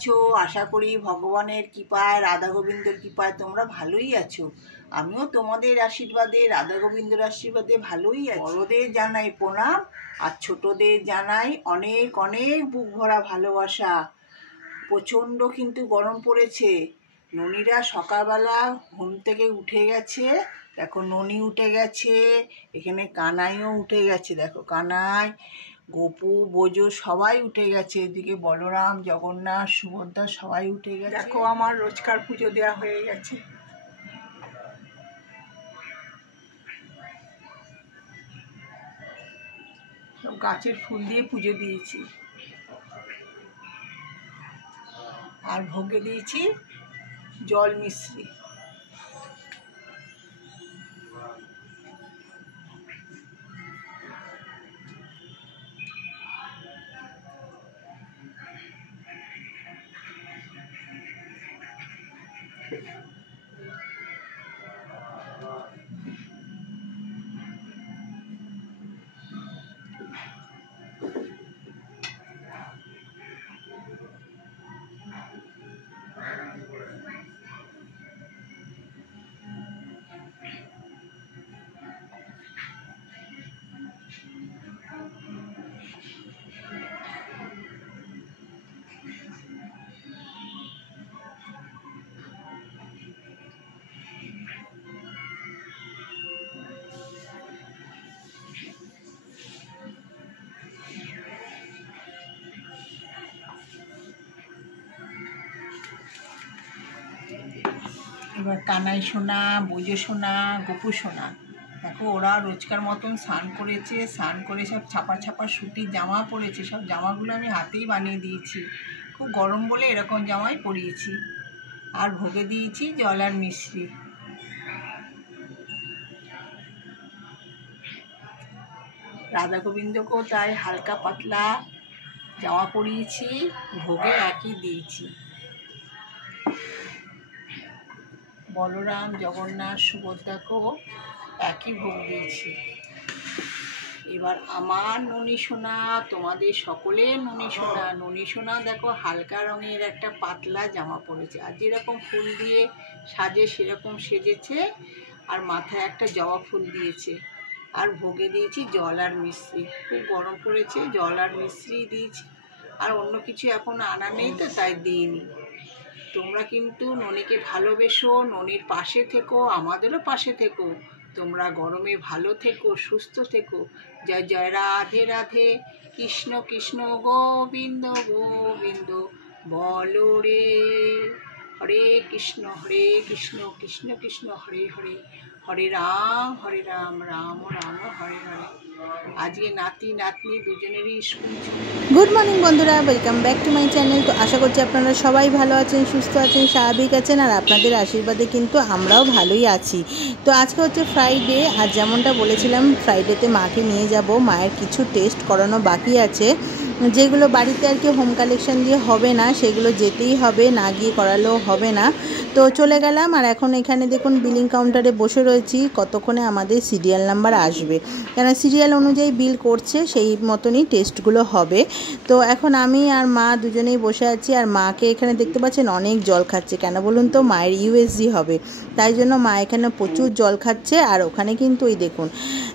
আছো? আশা করি ভগবানের কৃপায়, রাধা গোবিন্দর কৃপায় তোমরা ভালোই আছো। আমিও তোমাদের আশীর্বাদে, রাধা গোবিন্দর আশীর্বাদে ভালোই আছি। বড়দের জানাই প্রণাম আর ছোটদের জানাই অনেক অনেক বুক ভরা ভালোবাসা। প্রচণ্ড কিন্তু গরম পড়েছে। ননিরা সকালবেলা ঘুম থেকে উঠে গেছে। দেখো ননি উঠে গেছে, এখানে কানাইও উঠে গেছে। দেখো কানাই, গোপু, বোজো সবাই উঠে গেছে। এদিকে বলরাম, জগন্নাথ, সুভদ্রা সবাই উঠে গেছে। দেখো আমার রোজকার পুজো দেওয়া হয়ে গেছে। সব গাছের ফুল দিয়ে পুজো দিয়েছি আর ভোগে দিয়েছি জল মিশ্রি। এবার কানাই সোনা, বোঝো সোনা, গোপু সোনা, দেখো ওরা রোজকার মতন স্নান করেছে। স্নান করে সব ছাপা ছাপা সুতির জামা পরেছে। সব জামাগুলো আমি হাতেই বানিয়ে দিয়েছি। খুব গরম বলে এরকম জামাই পরিয়েছি। আর ভোগে দিয়েছি জল আর মিশ্রি। রাধা গোবিন্দকেও তাই হালকা পাতলা জামা পরিয়েছি, ভোগে একই দিয়েছি। বলরাম, জগন্নাথ, সুভদ্রাকেও একই ভোগ দিয়েছি। এবার আমার ননি সোনা, তোমাদের সকলের ননি সোনা। ননি সোনা দেখো হালকা রঙের একটা পাতলা জামা পরেছে, আর যেরকম ফুল দিয়ে সাজে সেরকম সেজেছে। আর মাথায় একটা জবা ফুল দিয়েছে। আর ভোগে দিয়েছি জল আর মিশ্রি। খুব গরম পড়েছে, জল আর মিশ্রি দিয়েছি। আর অন্য কিছু এখন আনা নেই তো তাই দিইনি। তোমরা কিন্তু ননিকে ভালোবেসো, ননির পাশে থেকো, আমাদেরও পাশে থেকো। তোমরা গরমে ভালো থেকো, সুস্থ থেকো। জয় জয় রাধে রাধে, কৃষ্ণ কৃষ্ণ গোবিন্দ গোবিন্দ বলো রে। হরে কৃষ্ণ কৃষ্ণ কৃষ্ণ হরে হরে, হরে রাম রাম রাম হরে হরে। আজকে নাতি নাতনি দুজনেরই স্কুল ছুটি। গুড মর্নিং বন্ধুরা, welcome back to my channel. তো আশা করছি আপনারা সবাই ভালো আছেন, সুস্থ আছেন, স্বাভাবিক আছেন। আর আপনাদের আশীর্বাদে কিন্তু আমরাও ভালোই আছি। তো আজকে হচ্ছে ফ্রাইডে, আর যেমনটা বলেছিলাম ফ্রাইডেতে মাকে নিয়ে যাব। মায়ের কিছু টেস্ট করানো বাকি আছে, যেগুলো বাড়িতে আর কি হোম কালেকশন দিয়ে হবে না, সেগুলো যেতেই হবে, না গিয়ে করালেও হবে না। তো চলে গেলাম। আর এখন এখানে দেখুন বিলিং কাউন্টারে বসে রয়েছি, কতক্ষণে আমাদের সিরিয়াল নাম্বার আসবে। কেন সিরিয়াল অনুযায়ী বিল করছে, সেই মতনই টেস্টগুলো হবে। তো এখন আমি আর মা দুজনেই বসে আছি। আর মাকে এখানে দেখতে পাচ্ছেন অনেক জল খাচ্ছে। কেন বলুন তো, মায়ের ইউএসজি হবে, তাই জন্য মা এখানে প্রচুর জল খাচ্ছে। আর ওখানে কিন্তু ওই দেখুন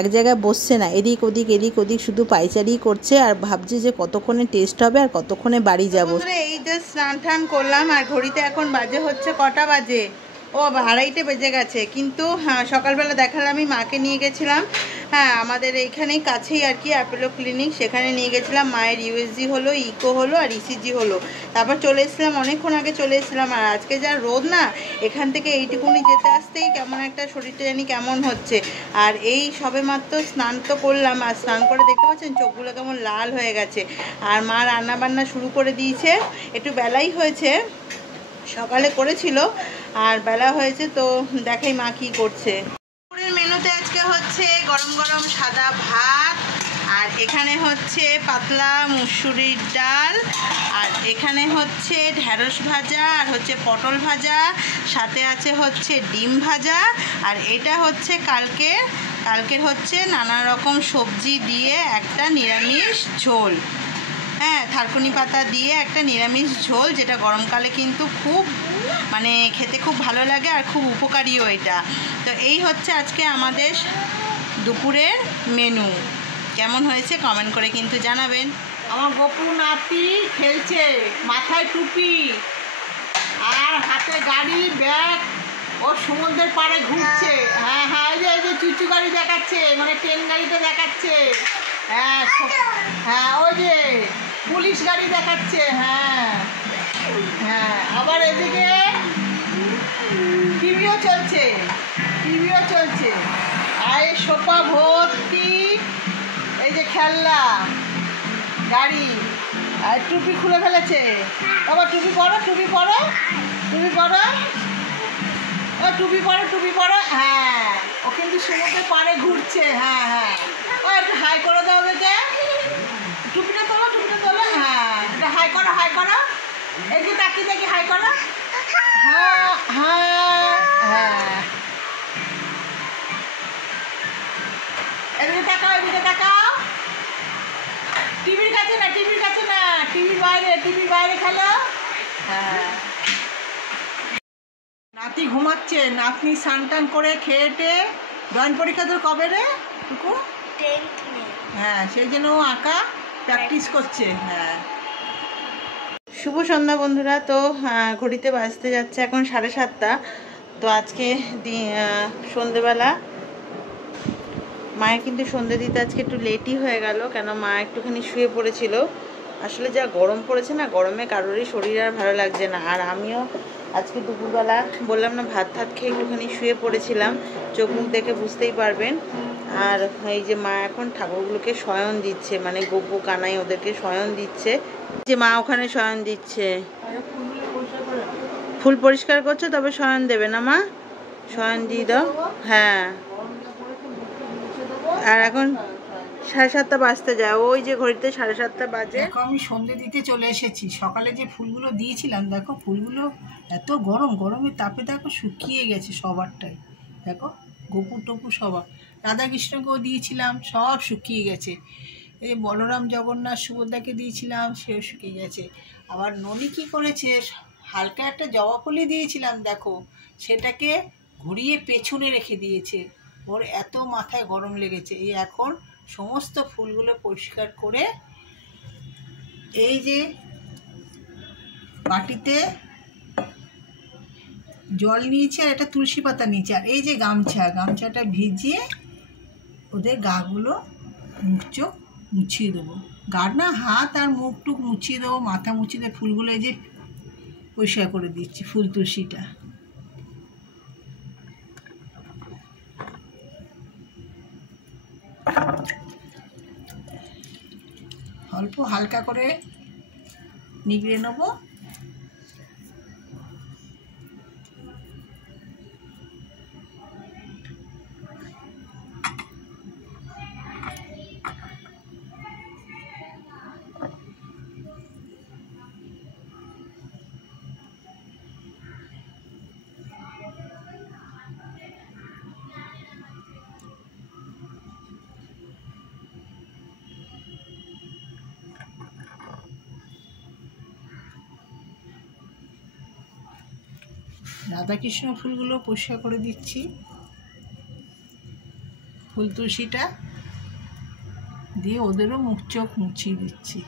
এক জায়গায় বসছে না, এদিক ওদিক শুধু পাইচারি করছে। আর ভাবছে যে কতক্ষণে টেস্ট হবে আর কতক্ষণে বাড়ি যাবো। এই যে স্নান টান করলাম, আর ঘড়িতে এখন বাজে হচ্ছে কটা বাজে, ও 2:30 বেজে গেছে। কিন্তু হ্যাঁ, সকালবেলা দেখালাম আমি মাকে নিয়ে গেছিলাম। হ্যাঁ, আমাদের এইখানেই কাছেই আর কি অ্যাপোলো ক্লিনিক, সেখানে নিয়ে গেছিলাম। মায়ের ইউএসজি হলো, ইকো হলো আর ইসিজি হলো। তারপর চলে এসেছিলাম, অনেকক্ষণ আগে চলে এসেছিলাম। আর আজকে যা রোদ না, এখান থেকে এইটুকুনি যেতে আসতেই কেমন একটা শরীরটা জানি কেমন হচ্ছে। আর এই সবে মাত্র স্নান তো করলাম, আর স্নান করে দেখতে পাচ্ছেন চোখগুলো কেমন লাল হয়ে গেছে। আর মা রান্না বান্না শুরু করে দিয়েছে, একটু বেলাই হয়েছে, সকালে করেছিল আর বেলা হয়েছে। তো দেখাই মা কি করছে। দুপুরের মেনুতে আজকে হচ্ছে গরম গরম সাদা ভাত, আর এখানে হচ্ছে পাতলা মুসুরির ডাল, আর এখানে হচ্ছে ঢ্যাঁড়স ভাজা, আর হচ্ছে পটল ভাজা, সাথে আছে হচ্ছে ডিম ভাজা। আর এটা হচ্ছে কালকের হচ্ছে নানা রকম সবজি দিয়ে একটা নিরামিষ ঝোল। হ্যাঁ, থারকুনি পাতা দিয়ে একটা নিরামিষ ঝোল, যেটা গরমকালে কিন্তু খুব মানে খেতে খুব ভালো লাগে আর খুব উপকারীও এটা। তো এই হচ্ছে আজকে আমাদের দুপুরের মেনু। কেমন হয়েছে কমেন্ট করে কিন্তু জানাবেন। আমার গপু নাতি খেলছে, মাথায় টুপি আর হাতে গাড়ি ব্যাগ, ও সমুদ্রের পাড়ে ঘুরছে। হ্যাঁ হ্যাঁ, এই যে চুচু গাড়ি দেখাচ্ছে, মানে ট্রেন গাড়িটা দেখাচ্ছে। হ্যাঁ হ্যাঁ, ওই যে পুলিশ গাড়ি দেখাচ্ছে। হ্যাঁ হ্যাঁ, আবার এদিকে টিভিও চলছে, টিভিও চলছে। আর এই সোফা ভর্তি এই যে খেলনা গাড়ি, আর টুপি খুলে ফেলেছে। বাবা টুপি পরো, টুপি পরো, টুপি পরো, ও টুপি পরো, টুপি পরো। হ্যাঁ, ও কিন্তু সমুদ্রের পাড়ে ঘুরছে। হ্যাঁ হ্যাঁ, ও একটু হাই করে দাও ওকে, টুপিটা তোলো, টুপিটা তোলো। হ্যাঁ, এটা হাই করো, হাই করো, একটু তাকিয়ে দেখি, হাই করো। হ্যাঁ হ্যাঁ হ্যাঁ, এদিকে তাকাও, এদিকে তাকাও। টিভির কাছে না, টিভির কাছে না, টিভির বাইরে, টিভির বাইরে খেলো। হ্যাঁ, নাতি ঘুমাচ্ছে, নাতনি স্নান টান করে খেয়েটে। ড্রয়িং পরীক্ষা তোর কবে রে টুকু? হ্যাঁ, সেই জন্য ও আঁকা প্র্যাকটিস করছে। হ্যাঁ, শুভ সন্ধ্যা বন্ধুরা। তো ঘড়িতে বাজতে যাচ্ছে এখন 7:30। তো আজকে সন্ধেবেলা মায়ের কিন্তু সন্ধে দিতে আজকে একটু লেটই হয়ে গেল, কেন মা একটুখানি শুয়ে পড়েছিল। আসলে যা গরম পড়েছে না, গরমে কারোরই শরীর আর ভালো লাগছে না। আর আমিও আজকে দুপুরবেলা বললাম না, ভাত খেয়ে একটুখানি শুয়ে পড়েছিলাম, চোখ মুখ দেখে বুঝতেই পারবেন। আর এই যে মা এখন ঠাকুরগুলোকে শয়ন দিচ্ছে, মানে গপু কানাই ওদেরকে শয়ন দিচ্ছে। যে মা ওখানে শয়ন দিচ্ছে, ফুল পরিষ্কার করছে, তবে শয়ন দেবে না মা, শয়ন দিয়ে দাও। হ্যাঁ, আর এখন 7:30 বাজতে যায়, ওই যে ঘড়িতে 7:30 বাজে। দেখো আমি সন্ধে দিতে চলে এসেছি। সকালে যে ফুলগুলো দিয়েছিলাম, দেখো ফুলগুলো এত গরম, গরমের তাপে দেখো শুকিয়ে গেছে সবারটাই। দেখো গোপুর টপুর সবার, রাধাকৃষ্ণকেও দিয়েছিলাম, সব শুকিয়ে গেছে। এই বলরাম জগন্নাথ সুভদ্রাকে দিয়েছিলাম, সেও শুকিয়ে গেছে। আবার ননি কী করেছে, হালকা একটা জবা ফুলই দিয়েছিলাম, দেখো সেটাকে ঘুরিয়ে পেছনে রেখে দিয়েছে। ওর এত মাথায় গরম লেগেছে। এই এখন সমস্ত ফুলগুলো পরিষ্কার করে এই যে বাটিতে জল নিয়েছি, আর একটা তুলসী পাতা নিয়েছি, আর এই যে গামছাটা ভিজিয়ে ওদের গাগুলো মুখ চোখ মুছিয়ে দেবো। গার না, হাত আর মুখ টুক মুছিয়ে দেবো, মাথা মুছিয়ে দেবো। ফুলগুলো এই যে পরিষ্কার করে দিচ্ছি, ফুল তুলসীটা। অল্প হালকা করে নিগড়ে নেব। রাধাকৃষ্ণ ফুলগুলো পরিষ্কার করে দিচ্ছি, ফুল তুলসীটা দিয়ে ওদেরও মুখ চোখ মুছিয়ে দিচ্ছি।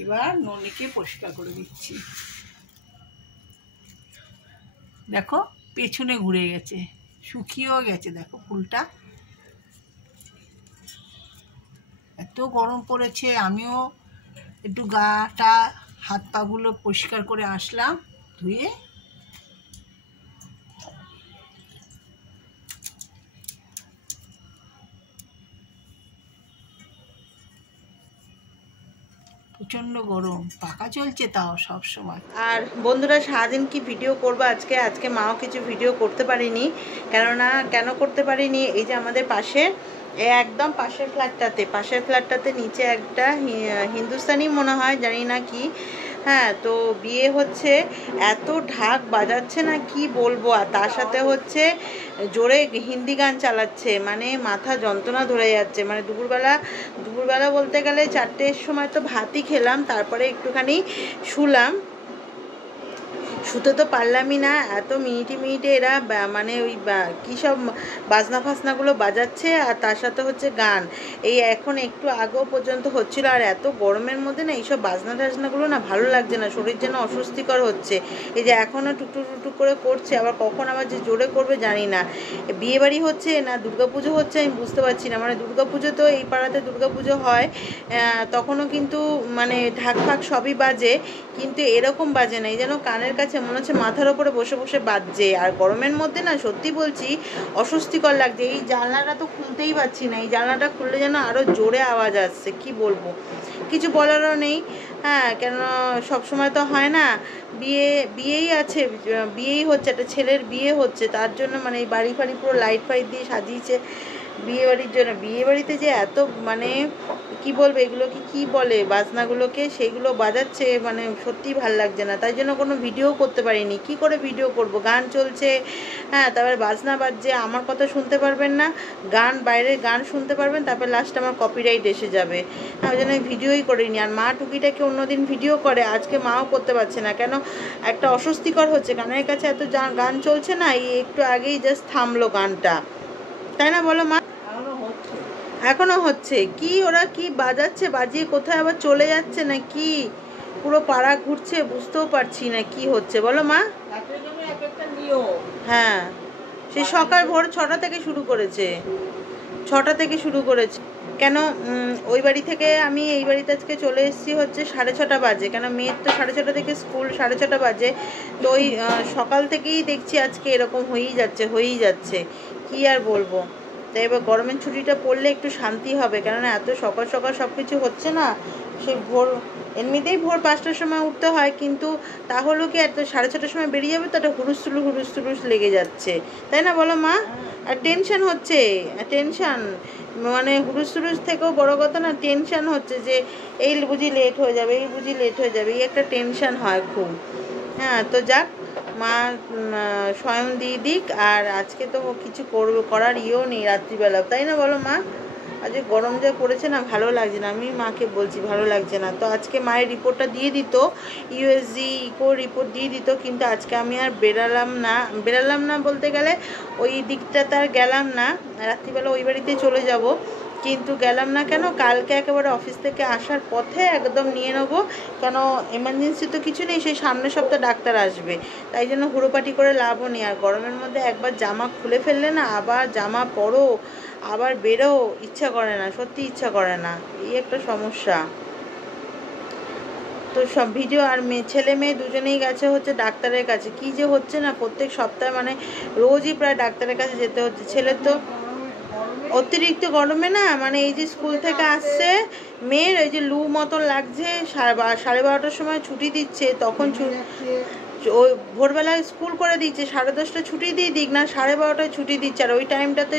এবার ননিকে পরিষ্কার করে দিচ্ছি। দেখো পেছনে ঘুরে গেছে, শুকিয়েও গেছে। দেখো ফুলটা এত গরম পড়েছে। আমিও একটু গাটা হাত পাগুলো পরিষ্কার করে আসলাম ধুয়ে। প্রচণ্ড গরম, পাখা চলছে তাও সব সময়। আর বন্ধুরা, সারাদিন কি ভিডিও করবো আজকে মাও কিছু ভিডিও করতে পারিনি। কেন করতে পারিনি, এই যে আমাদের পাশে একদম পাশের ফ্ল্যাটটাতে নিচে একটা হিন্দুস্তানি মনে হয়, জানি না কি। হ্যাঁ, তো বিয়ে হচ্ছে, এত ঢাক বাজাচ্ছে না কি বলবো, আর তার সাথে হচ্ছে জোরে হিন্দি গান চালাচ্ছে, মানে মাথা যন্ত্রণা ধরে যাচ্ছে। মানে দুপুরবেলা বলতে গেলে 4টের সময় তো ভাতই খেলাম, তারপরে একটুখানি শুলাম। শুতে তো পারলামই না, এত মিনিটে এরা মানে ওই কী সব বাজনা ফাজনাগুলো বাজাচ্ছে, আর তার সাথে হচ্ছে গান। এই এখন একটু আগেও পর্যন্ত হচ্ছিল, আর এত গরমের মধ্যে না এইসব বাজনা টাজনাগুলো না ভালো লাগছে না, শরীর যেন অস্বস্তিকর হচ্ছে। এই যে এখনও টুকটুক করে করছে, আবার কখন আবার যে জোরে করবে জানি না। বিয়ে বাড়ি হচ্ছে না দুর্গাপুজো হচ্ছে আমি বুঝতে পারছি না। মানে দুর্গাপুজো তো এই পাড়াতে দুর্গাপুজো হয়, তখনও কিন্তু মানে ঢাক ফাক সবই বাজে, কিন্তু এরকম বাজে না। এই যেন কানের কাছে মনে হচ্ছে মাথার ওপরে বসে বসে বাজছে। আর গরমের মধ্যে না সত্যি বলছি অস্বস্তিকর লাগছে। এই জানলাটা তো খুলতেই পারছি না, এই জানলাটা খুললে যেন আরও জোরে আওয়াজ আসছে, কি বলবো, কিছু বলারও নেই। হ্যাঁ, কেন সবসময় তো হয় না, বিয়েই আছে, বিয়েই হচ্ছে, একটা ছেলের বিয়ে হচ্ছে, তার জন্য মানে এই বাড়ি ফাড়ি পুরো লাইট ফাইট দিয়ে সাজিয়েছে বিয়ে বাড়ির জন্য। বিয়ে বাড়িতে যে এত মানে কি বলবো, এগুলোকে কি বলে বাজনাগুলোকে, সেগুলো বাজাচ্ছে, মানে সত্যিই ভাল লাগছে না। তাই জন্য কোনো ভিডিও করতে পারিনি। কি করে ভিডিও করব, গান চলছে, হ্যাঁ, তারপরে বাজনা বাজছে, আমার কথা শুনতে পারবেন না, বাইরের গান শুনতে পারবেন, তারপর লাস্টে আমার কপিরাইট এসে যাবে। ওই জন্য আমি ভিডিওই করিনি। আর মা টুকিটাকে অন্যদিন ভিডিও করে, আজকে মাও করতে পারছে না, কেন একটা অস্বস্তিকর হচ্ছে, কানের কাছে এত গান চলছে না, এই একটু আগেই জাস্ট থামলো গানটা, তাই না বলো মা? এখনো হচ্ছে কি, ওরা কি বাজাচ্ছে, বাজিয়ে কোথায় আবার চলে যাচ্ছে না কি, পুরো পাড়া ঘুরছে, বুঝতেও পারছি না কি হচ্ছে, বলো মা? হ্যাঁ, সে সকাল ভোর 6টা থেকে শুরু করেছে। কেন ওই বাড়ি থেকে আমি এই বাড়িতে আজকে চলে এসেছি হচ্ছে 6:30 বাজে, কেন মেয়ের তো 6:30 থেকে স্কুল, 6:30 বাজে। তো ওই সকাল থেকেই দেখছি আজকে এরকম হয়েই যাচ্ছে, কি আর বলবো। তাই এবার গরমের ছুটিটা পড়লে একটু শান্তি হবে, কেননা এত সকাল সকাল সব কিছু হচ্ছে না। সেই এমনিতেই ভোর 5টার সময় উঠতে হয়, কিন্তু তাহলেও কি এত 6:30টার সময় বেরিয়ে যাবে, তো একটা হুরুস লেগে যাচ্ছে, তাই না বলো মা? আর টেনশন হচ্ছে, মানে হুরুস থেকেও বড় কথা না, টেনশন হচ্ছে যে এই বুঝি লেট হয়ে যাবে, এই একটা টেনশন হয় খুব। হ্যাঁ, তো যাক, মা স্বয়ং দিয়ে দিক। আর আজকে তো কিছু করার ইয়েও নেই রাত্রিবেলা, তাই না বলো মা? আজকে গরম যা পড়েছে না, ভালো লাগছে না, আমি মাকে বলছি ভালো লাগছে না। তো আজকে মায়ের রিপোর্টটা দিয়ে দিত, ইউএসজি ইকো রিপোর্ট দিয়ে দিত, কিন্তু আজকে আমি আর বেরালাম না বলতে গেলে ওই দিকটাতে আর গেলাম না, রাত্রিবেলা ওই বাড়িতে চলে যাব, কিন্তু গেলাম না। কেন, কালকে একেবারে অফিস থেকে আসার পথে একদম নিয়ে নেবো, কেন এমার্জেন্সি তো কিছু নেই, সেই সামনের সপ্তাহে ডাক্তার আসবে, তাই জন্য হুড়োপাটি করে লাভও নেই। আর গরমের মধ্যে একবার জামা খুলে ফেললে না, আবার জামা পরো, আবার বেরো, ইচ্ছা করে না, সত্যি ইচ্ছা করে না, এই একটা সমস্যা। তো সব ভিডিও, আর ছেলে মেয়ে দুজনেই গেছে হচ্ছে ডাক্তারের কাছে। কি যে হচ্ছে না, প্রত্যেক সপ্তাহে মানে রোজই প্রায় ডাক্তারের কাছে যেতে হচ্ছে। ছেলের তো অতিরিক্ত গরমে না, মানে এই যে স্কুল থেকে আসছে, মেয়ের ওই যে লু মতন লাগছে, 12:30টার সময় ছুটি দিচ্ছে, তখন ওই ভোরবেলায় স্কুল করে দিচ্ছে, 10:30 ছুটি দিয়ে দিক না, 12:30টায় ছুটি দিচ্ছে, আর ওই টাইমটাতে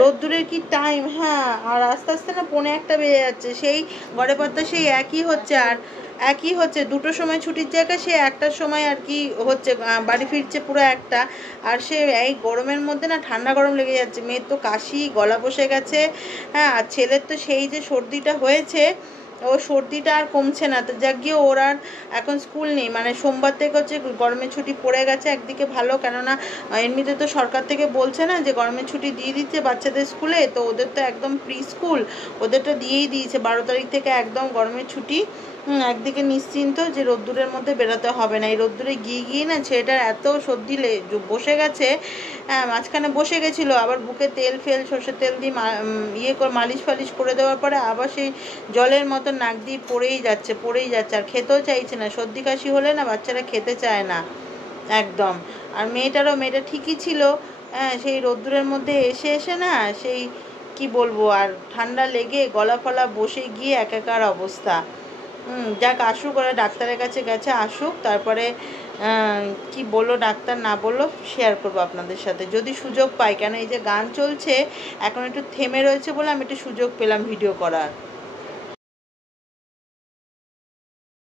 রোদ্দুরের কি টাইম, হ্যাঁ, আর আস্তে আস্তে না 1:45 বেজে যাচ্ছে, সেই গড়ে পড়তে সেই একই হচ্ছে 2টোর সময় ছুটির জায়গায় সে 1টার সময় আর কি হচ্ছে বাড়ি ফিরছে পুরো 1টা। আর সে এই গরমের মধ্যে না ঠান্ডা গরম লেগে যাচ্ছে, মেয়ের তো কাশি, গলা বসে গেছে, হ্যাঁ, আর ছেলের তো সেই যে সর্দিটা হয়েছে, ও সর্দিটা আর কমছে না। তো যাক গিয়ে ওর আর এখন স্কুল নেই, মানে সোমবার থেকে হচ্ছে গরমের ছুটি পড়ে গেছে, একদিকে ভালো, কেননা এমনিতে তো সরকার থেকে বলছে না যে গরমের ছুটি দিয়ে দিচ্ছে বাচ্চাদের স্কুলে, তো ওদের তো একদম প্রি স্কুল, ওদেরটা দিয়েই দিয়েছে 12 তারিখ থেকে একদম গরমের ছুটি। একদিকে নিশ্চিন্ত যে রোদ্দুরের মধ্যে বেরোতে হবে না। এই রোদ্দুরে গিয়ে না ছেলেটার এত সর্দি বসে গেছে, মাঝখানে বসে গেছিলো, আবার বুকে সর্ষের তেল দিয়ে মালিশ ফালিশ করে দেওয়ার পরে আবার সেই জলের মতো নাক দিয়ে পড়েই যাচ্ছে, আর খেতেও চাইছে না। সর্দি কাশি হলে না বাচ্চারা খেতে চায় না একদম। আর মেয়েটা ঠিকই ছিল, সেই রোদ্দুরের মধ্যে এসে না, সেই কি বলবো, আর ঠান্ডা লেগে গলা ফলা বসে গিয়ে একাকার অবস্থা। যাক, আসুক, ওরা ডাক্তারের কাছে গেছে, আসুক, তারপরে কি বললো ডাক্তার না বললো শেয়ার করবো আপনাদের সাথে যদি সুযোগ পাই, কেন এই যে গান চলছে এখন একটু থেমে রয়েছে বলে আমি একটু সুযোগ পেলাম ভিডিও করার।